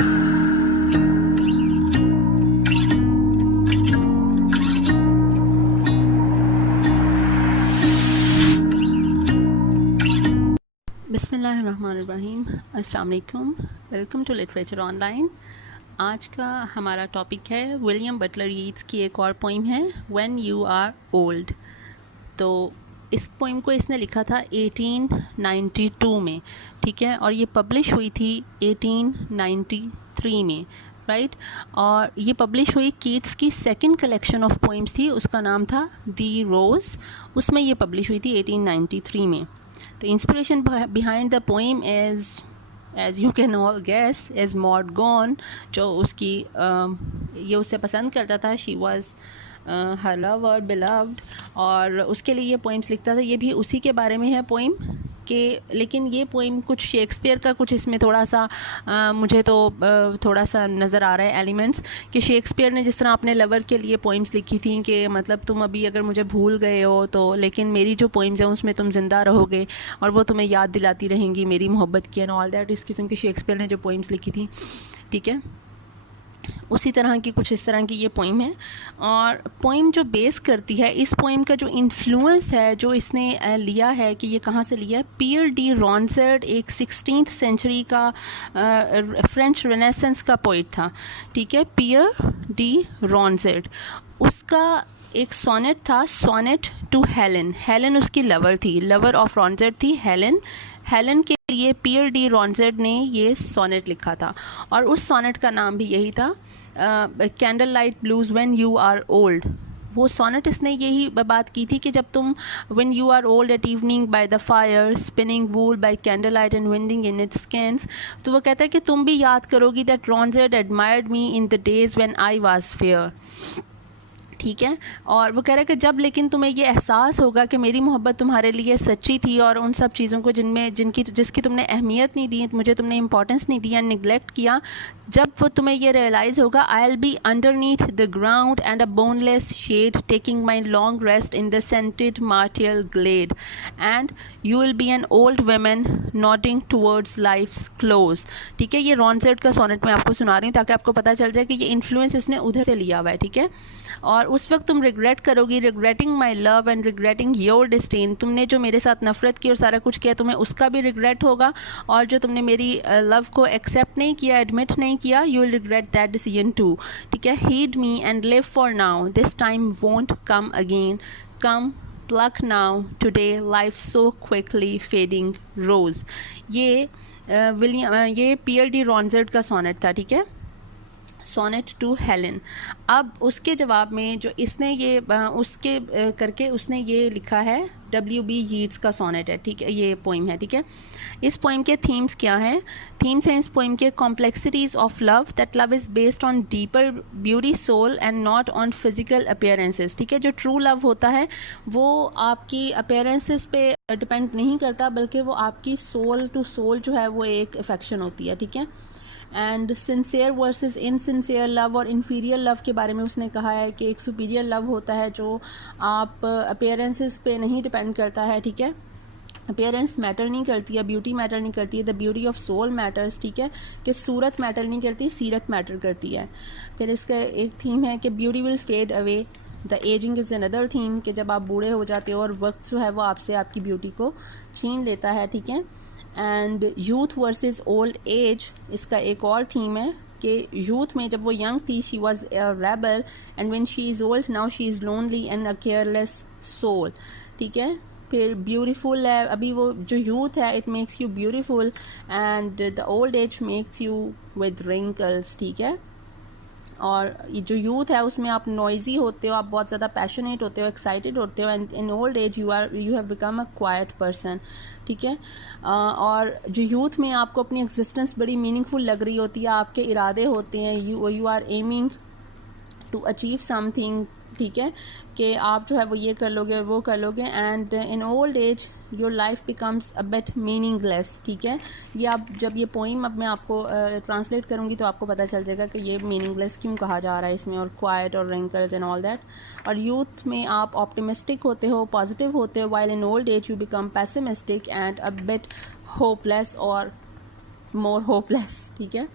बिस्मिल्लाहिर्रहमानिर्रहीम, अस्सलाम वालेकुम, वेलकम टू लिटरेचर ऑनलाइन। आज का हमारा टॉपिक है विलियम बटलर यीट्स की एक और पोइम है व्हेन यू आर ओल्ड। तो इस पोइम को इसने लिखा था 1892 में, ठीक है, और ये पब्लिश हुई थी 1893 में, राइट। और ये पब्लिश हुई कीट्स की सेकंड कलेक्शन ऑफ पोइम्स थी, उसका नाम था दी रोज़, उसमें ये पब्लिश हुई थी 1893 में। The inspiration behind the poem is, as you can all guess, is Maud Gonne, जो उसकी ये उससे पसंद करता था। She was her lover, beloved, और उसके लिए ये पोइम्स लिखता था। ये भी उसी के बारे में है पोइम के, लेकिन ये पोइम कुछ शेक्सपियर का कुछ इसमें थोड़ा सा मुझे तो थोड़ा सा नज़र आ रहा है एलिमेंट्स, कि शेक्सपियर ने जिस तरह अपने लवर के लिए पोइम्स लिखी थी कि मतलब तुम अभी अगर मुझे भूल गए हो तो, लेकिन मेरी जो पोइम्स हैं उसमें तुम ज़िंदा रहोगे और वो तुम्हें याद दिलाती रहेंगी मेरी मोहब्बत की एंड ऑल दैट। इस किस्म की शेक्सपियर ने जो पोइम्स लिखी थी, ठीक है, उसी तरह की कुछ इस तरह की ये पोइम है। और पोइम जो बेस करती है, इस पोइम का जो इन्फ्लुएंस है, जो इसने लिया है, कि ये कहाँ से लिया है, पियर डी रॉन्सेट एक 16th सेंचुरी का फ्रेंच रेनेसेंस का पोइट था, ठीक है, पियर डी रॉन्सेट। उसका एक सोनेट था, सोनेट टू हेलन। हेलन उसकी लवर थी, लवर ऑफ रॉन्सेट थी हेलन। हेलन के लिए पियर डी रॉन्सेट ने ये सोनेट लिखा था, और उस सोनेट का नाम भी यही था, candle light blues when you are old. वो सोनेट इसने यही बात की थी कि जब तुम when you are old at evening by the fire spinning wool by candle light and winding in its skeins, तो वो कहता है कि तुम भी याद करोगी that Ronsard admired me in the days when I was fair, ठीक है। और वो कह रहा है कि जब लेकिन तुम्हें ये एहसास होगा कि मेरी मोहब्बत तुम्हारे लिए सच्ची थी और उन सब चीज़ों को जिसकी तुमने अहमियत नहीं दी, मुझे तुमने इंपॉर्टेंस नहीं दिया, निगलेक्ट किया, जब वो तुम्हें ये रियलाइज़ होगा, I will be underneath the ground and a boneless shade taking my long rest in the scented myrtle glade and you will be an old women nodding towards life's close, ठीक है। ये रॉन्सेट का sonnet मैं आपको सुना रही हूँ ताकि आपको पता चल जाए कि ये इन्फ्लुएंस इसने उधर से लिया हुआ है, ठीक है। और उस वक्त तुम रिग्रेट करोगी, regretting my love and regretting your disdain, तुमने जो मेरे साथ नफरत की और सारा कुछ किया, तुम्हें उसका भी रिग्रेट होगा, और जो तुमने मेरी लव को एक्सेप्ट नहीं किया, एडमिट नहीं किया, you will regret that decision too, ठीक है। Heed me and leave for now, this time won't come again, come pluck now today life so quickly fading rose। ये ये पियर डी रॉन्सेट का सोनेट था, ठीक है, सोनेट टू हेलन। अब उसके जवाब में जो इसने ये उसके करके उसने ये लिखा है W.B. यीट्स का सोनेट है, ठीक है, ये पोइम है, ठीक है। इस पोइम के थीम्स क्या हैं? थीम्स हैं इस पोइम के complexities of love, that love is based on deeper beauty soul and not on physical appearances, ठीक है। जो ट्रू लव होता है वो आपकी अपीयरेंसेस पे डिपेंड नहीं करता, बल्कि वो आपकी सोल टू सोल जो है वो एक अफेक्शन होती है, ठीक है। And sincere versus insincere love और इन्फीरियर लव के बारे में उसने कहा है कि एक सुपीरियर लव होता है जो आप अपीयरेंसेस पे नहीं डिपेंड करता है, ठीक है, अपीयरेंस मैटर नहीं करती है, ब्यूटी मैटर नहीं करती है, the beauty of soul matters, ठीक है, कि सूरत मैटर नहीं करती, सीरत मैटर करती है। फिर इसका एक थीम है कि beauty will fade away, the aging is another theme, कि जब आप बूढ़े हो जाते हो और वक्त जो है वो आपसे आपकी ब्यूटी को छीन लेता है, ठीक है। And youth versus old age, इसका एक और थीम है कि यूथ में जब वो यंग थी she was a rebel and when she is old now she is lonely and a careless soul, ठीक है। फिर ब्यूटीफुल है, अभी वो जो यूथ है it makes you beautiful and the old age makes you with wrinkles, ठीक है। और ये जो यूथ है उसमें आप नॉइजी होते हो, आप बहुत ज़्यादा पैशनेट होते हो, एक्साइटेड होते हो, and in old age you have become a quite person, ठीक है। और जो यूथ में आपको अपनी एग्जिस्टेंस बड़ी मीनिंगफुल लग रही होती है, आपके इरादे होते हैं, you are aiming to achieve something, ठीक है, कि आप जो है वो ये कर लोगे वो कर लोगे, and in old age your life becomes a bit meaningless, ठीक है। ये आप जब ये पोइम अब मैं आपको ट्रांसलेट करूँगी तो आपको पता चल जाएगा कि ये मीनिंगलेस क्यों कहा जा रहा है इसमें, और क्वाइट और रिंकल्स एंड ऑल दैट। और यूथ में आप ऑप्टिमिस्टिक होते हो, पॉजिटिव होते हो, while in old age you become pessimistic and a bit hopeless और मोर होपलेस, ठीक है।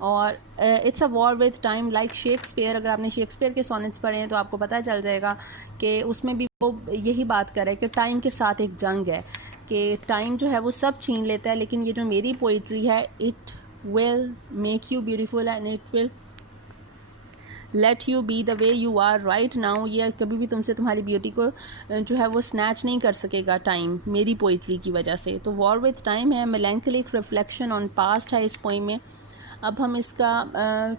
और it's a war with time like Shakespeare. अगर आपने शेक्सपियर के सोनेट्स पढ़े हैं तो आपको पता चल जाएगा कि उसमें भी वो यही बात कर रहा है कि टाइम के साथ एक जंग है, कि टाइम जो है वो सब छीन लेता है, लेकिन ये जो मेरी पोइट्री है it will make you beautiful and it will let you be the way you are right now. ये कभी भी तुमसे तुम्हारी ब्यूटी को जो है वो स्नैच नहीं कर सकेगा टाइम, मेरी पोइट्री की वजह से। तो वॉर विथ टाइम है, मेलैंकोलिक रिफ्लेक्शन ऑन पास्ट है इस पोइम में। अब हम इसका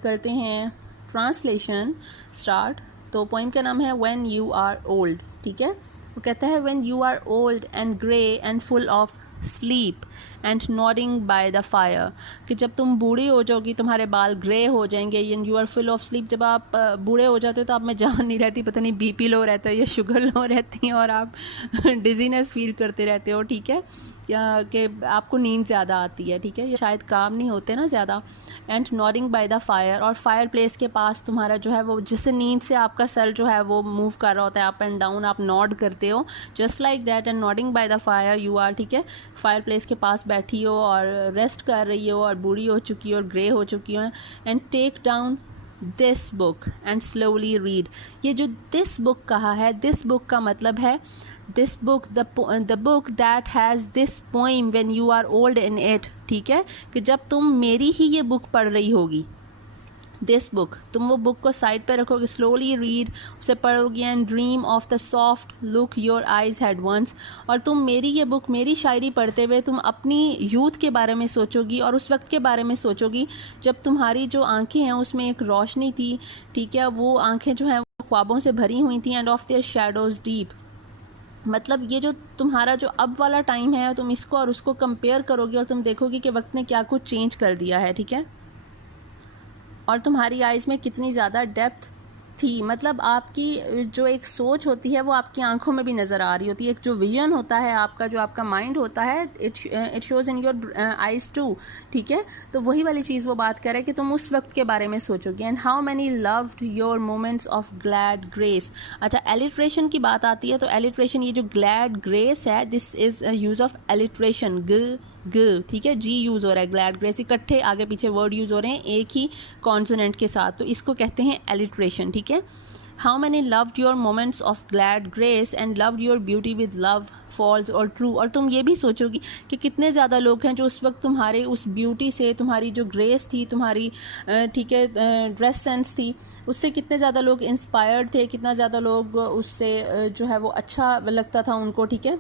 करते हैं ट्रांसलेशन स्टार्ट। तो पोइम का नाम है व्हेन यू आर ओल्ड, ठीक है। वो कहता है when you are old and grey and full of sleep and nodding by the fire, कि जब तुम बूढ़ी हो जाओगी, तुम्हारे बाल ग्रे हो जाएंगे, and you are full of sleep. जब आप बूढ़े हो जाते हो तो आप में जान नहीं रहती, पता नहीं बीपी लो रहता है या शुगर लो रहती है और आप डिजीनेस फील करते रहते हो, ठीक है, कि आपको नींद ज़्यादा आती है, ठीक है, ये शायद काम नहीं होते ना ज़्यादा। And nodding by the fire, और फायर प्लेस के पास तुम्हारा जो है वो, जिससे नींद से आपका सर जो है वो मूव कर रहा होता है अप एंड डाउन, आप नॉड करते हो, just like that. And nodding by the fire you are, ठीक है, फायर प्लेस के पास बैठी हो और रेस्ट कर रही हो और बूढ़ी हो चुकी हो और ग्रे हो चुकी हो। And take down this book and slowly read. ये जो दिस बुक कहा है, दिस बुक का मतलब है this book, the book that has this poem when you are old in it, ठीक है, कि जब तुम मेरी ही ये बुक पढ़ रही होगी, दिस बुक, तुम वो बुक को साइड पे रखोगे, स्लोली रीड, उसे पढ़ोगी, and dream of the soft look your eyes had once, और तुम मेरी ये बुक, मेरी शायरी पढ़ते हुए तुम अपनी यूथ के बारे में सोचोगी और उस वक्त के बारे में सोचोगी जब तुम्हारी जो आंखें हैं उसमें एक रोशनी थी, ठीक है, वो आंखें जो हैं वो ख्वाबों से भरी हुई थी। End of their shadows deep, मतलब ये जो तुम्हारा जो अब वाला टाइम है, तुम इसको और उसको कंपेयर करोगे और तुम देखोगे कि वक्त ने क्या कुछ चेंज कर दिया है, ठीक है, और तुम्हारी आइज़ में कितनी ज़्यादा डेप्थ थी। मतलब आपकी जो एक सोच होती है वो आपकी आंखों में भी नज़र आ रही होती है, एक जो विजन होता है आपका, जो आपका माइंड होता है, it shows in your eyes too, ठीक है। तो वही वाली चीज़ वो बात कर रहा है कि तुम उस वक्त के बारे में सोचोगे। And how many loved your moments of glad grace. अच्छा, एलिट्रेशन की बात आती है तो एलिट्रेशन, ये जो ग्लैड ग्रेस है, this is use of alliteration, ग, ठीक है, जी यूज़ हो रहा है, ग्लैड ग्रेस, इकट्ठे आगे पीछे वर्ड यूज़ हो रहे हैं एक ही कॉन्सोनेंट के साथ, तो इसको कहते हैं एलिट्रेशन, ठीक है। How many loved your moments of glad grace and loved your beauty with love false or true, और तुम ये भी सोचोगी कि कितने ज़्यादा लोग हैं जो उस वक्त तुम्हारे उस ब्यूटी से, तुम्हारी जो ग्रेस थी, तुम्हारी ठीक है ड्रेस सेंस थी, उससे कितने ज़्यादा लोग इंस्पायर्ड थे, कितना ज़्यादा लोग उससे जो है वो अच्छा लगता था उनको, ठीक है,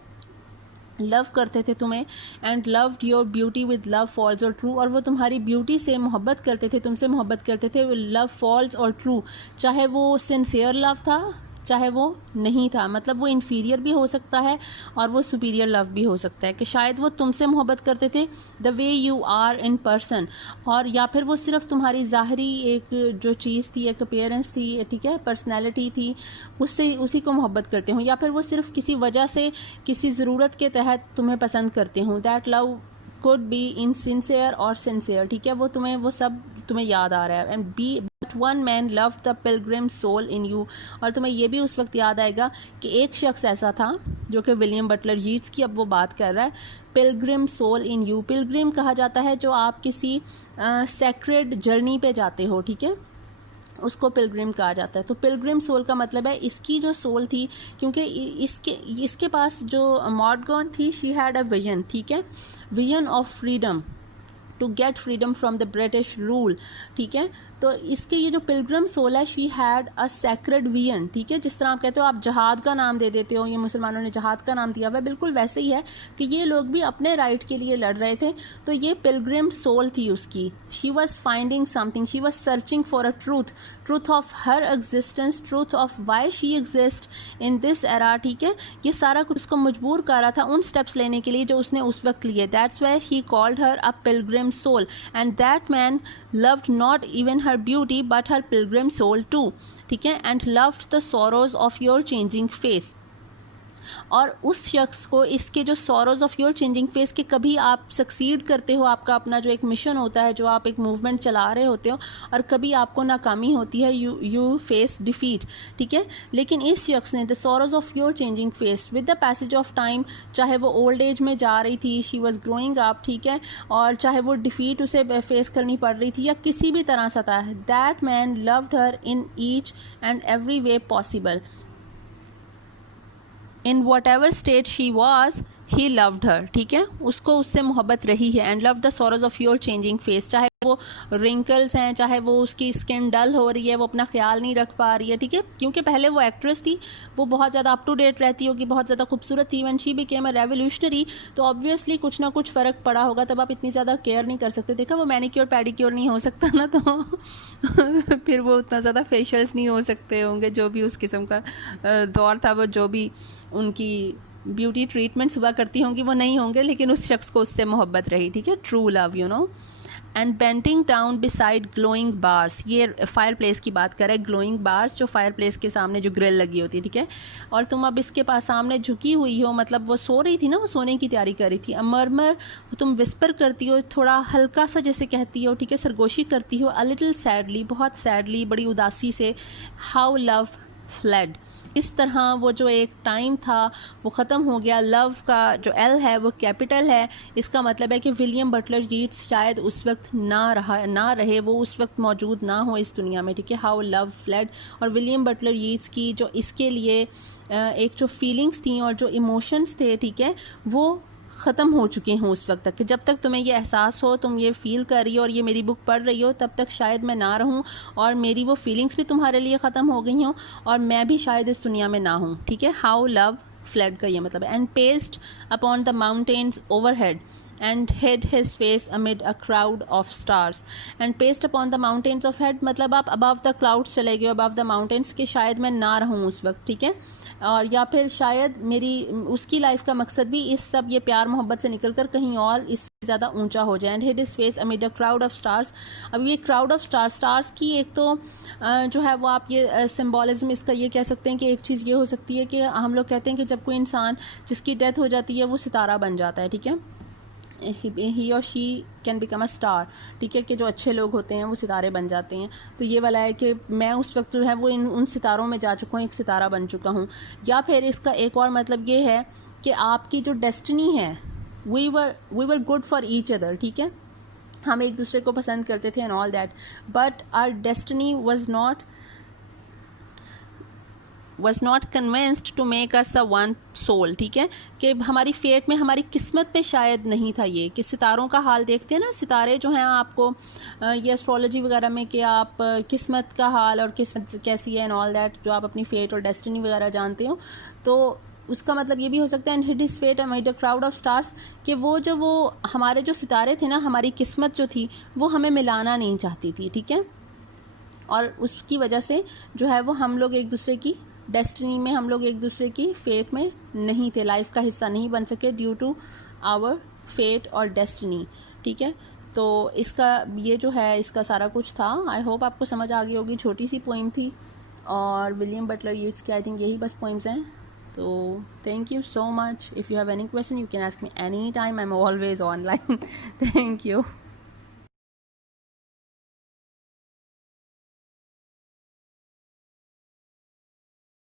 लव करते थे तुम्हें। And loved your beauty with love false or true, और वो तुम्हारी ब्यूटी से मोहब्बत करते थे, तुमसे मोहब्बत करते थे, लव फॉल्स और ट्रू, चाहे वो सिंसियर लव था चाहे वो नहीं था, मतलब वो इन्फीरियर भी हो सकता है और वो सुपीरियर लव भी हो सकता है, कि शायद वो तुमसे मोहब्बत करते थे the way you are in person, और या फिर वो सिर्फ तुम्हारी ज़ाहरी एक जो चीज़ थी, एक अपीयरेंस थी, ठीक है, पर्सनैलिटी थी, उससे उसी को मोहब्बत करते हों, या फिर वो सिर्फ किसी वजह से, किसी ज़रूरत के तहत तुम्हें पसंद करते हों। That love could be insincere और सिंसियर, ठीक है, वो तुम्हें, वो सब तुम्हें याद आ रहा है। And be but one man loved the pilgrim soul in you, और तुम्हें ये भी उस वक्त याद आएगा कि एक शख्स ऐसा था जो कि विलियम बटलर यीट्स की अब वो बात कर रहा है, pilgrim soul in you. Pilgrim कहा जाता है जो आप किसी सेक्रेड जर्नी पे जाते हो, ठीक है, उसको पिलग्रिम कहा जाता है। तो पिलग्रिम सोल का मतलब है इसकी जो सोल थी, क्योंकि इसके पास जो मॉडगॉन थी, शी हैड अ विजन, ठीक है, vision of freedom, to get freedom from the British rule, ठीक है। तो इसके ये जो पिलग्रिम सोल है, she had a sacred vision, ठीक है, जिस तरह आप कहते हो आप जहाद का नाम दे देते हो, ये मुसलमानों ने जहाद का नाम दिया हुआ है, बिल्कुल वैसे ही है कि ये लोग भी अपने राइट के लिए लड़ रहे थे। तो ये पिलग्रिम सोल थी उसकी, she was finding something, she was searching for a truth, truth of her existence, truth of why she exist in this era, ठीक है। ये सारा कुछ उसको मजबूर कर रहा था उन स्टेप्स लेने के लिए जो उसने उस वक्त लिए। That's why he called her a pilgrim soul, and that man loved not even her beauty but her pilgrim soul too, ठीक है, and loved the sorrows of your changing face, और उस शख्स को इसके जो sorrows of your changing face के कभी आप सक्सीड करते हो, आपका अपना जो एक मिशन होता है, जो आप एक मूवमेंट चला रहे होते हो, और कभी आपको नाकामी होती है, यू फेस डिफीट, ठीक है। लेकिन इस शख्स ने the sorrows of your changing face with the passage of time, चाहे वो ओल्ड एज में जा रही थी, शी वॉज ग्रोइंग अप, ठीक है, और चाहे वो डिफीट उसे फेस करनी पड़ रही थी या किसी भी तरह से था, that man loved her in each and every way possible, in what ever state she was he loved her, ठीक है, उसको उससे मोहब्बत रही है। And love the sorrows of your changing face, चाहे वो रिंकल्स हैं, चाहे वो उसकी स्किन डल हो रही है, वो अपना ख्याल नहीं रख पा रही है, ठीक है, क्योंकि पहले वो एक्ट्रेस थी, वो बहुत ज़्यादा अप टू डेट रहती होगी, बहुत ज़्यादा खूबसूरत थी, when she became a revolutionary, तो ऑब्वियसली कुछ ना कुछ फ़र्क पड़ा होगा, तब आप इतनी ज़्यादा केयर नहीं कर सकते। देखा, वो मैनिक्योर पैडिक्योर नहीं हो सकता ना, तो फिर वो उतना ज़्यादा फेशियल्स नहीं हो सकते होंगे, जो भी उस किस्म का दौर था, वो जो भी उनकी ब्यूटी ट्रीटमेंट्स हुआ करती होंगी वो नहीं होंगे, लेकिन उस शख्स को उससे मोहब्बत रही, ठीक है, true love, you know. And bending down beside glowing bars, ये फायर प्लेस की बात कर रहे हैं, ग्लोइंग बार्स जो फायर प्लेस के सामने जो ग्रिल लगी होती है, ठीक है, और तुम अब इसके पास सामने झुकी हुई हो, मतलब वो सो रही थी ना, वो सोने की तैयारी कर रही थी, मरमर तुम विस्पर करती हो, थोड़ा हल्का सा जैसे कहती हो, ठीक है, सरगोशी करती हो, अ लिटिल सैडली, बहुत सैडली, बड़ी उदासी से, हाउ लव फ्लेड, इस तरह वो जो एक टाइम था वो ख़त्म हो गया। लव का जो एल है वो कैपिटल है, इसका मतलब है कि विलियम बटलर यीट्स शायद उस वक्त ना रहे, वो उस वक्त मौजूद ना हो इस दुनिया में, ठीक है, हाउ लव फ्लेड। और विलियम बटलर यीट्स की जो इसके लिए एक जो फीलिंग्स थी और जो इमोशंस थे, ठीक है, वो ख़त्म हो चुके हैं उस वक्त तक कि जब तक तुम्हें ये एहसास हो, तुम ये फ़ील कर रही हो और ये मेरी बुक पढ़ रही हो, तब तक शायद मैं ना रहूं और मेरी वो फीलिंग्स भी तुम्हारे लिए ख़त्म हो गई हों और मैं भी शायद इस दुनिया में ना हूं, ठीक है, हाउ लव फ्लेड का ये मतलब है। And paced upon the mountains overhead and hid his face amid a crowd of stars and paced upon the mountains of head, मतलब आप above the clouds चले गए, above the mountains, कि शायद मैं ना रहूँ उस वक्त, ठीक है, और या फिर शायद मेरी उसकी लाइफ का मकसद भी इस सब ये प्यार मोहब्बत से निकल कर कहीं और इससे ज़्यादा ऊंचा हो जाए। And hid his face amid a crowd of stars, अब ये क्राउड ऑफ स्टार्स की एक तो जो है वो आप ये सिम्बॉलिज्म इसका ये कह सकते हैं कि एक चीज़ ये हो सकती है कि हम लोग कहते हैं कि जब कोई इंसान जिसकी डेथ हो जाती है वो सितारा बन जाता है, ठीक है, ही और she can become a star, ठीक है, कि जो अच्छे लोग होते हैं वो सितारे बन जाते हैं। तो ये वाला है कि मैं उस वक्त जो है वो उन सितारों में जा चुका हूँ, एक सितारा बन चुका हूँ। या फिर इसका एक और मतलब ये है कि आपकी जो डेस्टिनी है, we were good for each other, ठीक है, हम एक दूसरे को पसंद करते थे and all that, but our destiny was not convinced to make us a one soul, ठीक है, कि हमारी फेट में, हमारी किस्मत में शायद नहीं था ये, कि सितारों का हाल देखते हैं ना, सितारे जो हैं आपको ये एस्ट्रोलॉजी वगैरह में कि आप किस्मत का हाल और किस्मत कैसी है एंड ऑल दैट, जो आप अपनी फेट और डेस्टिनी वगैरह जानते हो, तो उसका मतलब ये भी हो सकता है and hid his fate amid a crowd of stars, कि वो हमारे जो सितारे थे ना, हमारी किस्मत जो थी वो हमें मिलाना नहीं चाहती थी, ठीक है, और उसकी वजह से जो है वो हम लोग एक दूसरे की डेस्टिनी में, हम लोग एक दूसरे की फेट में नहीं थे, लाइफ का हिस्सा नहीं बन सके ड्यू टू आवर फेट और डेस्टिनी, ठीक है। तो इसका ये जो है इसका सारा कुछ था। आई होप आपको समझ आ गई होगी, छोटी सी पोइम थी और विलियम बटलर यीट्स के आई थिंक यही बस पोइम्स हैं। तो thank you so much. If you have any question you can ask me any time, I am always online. Thank you.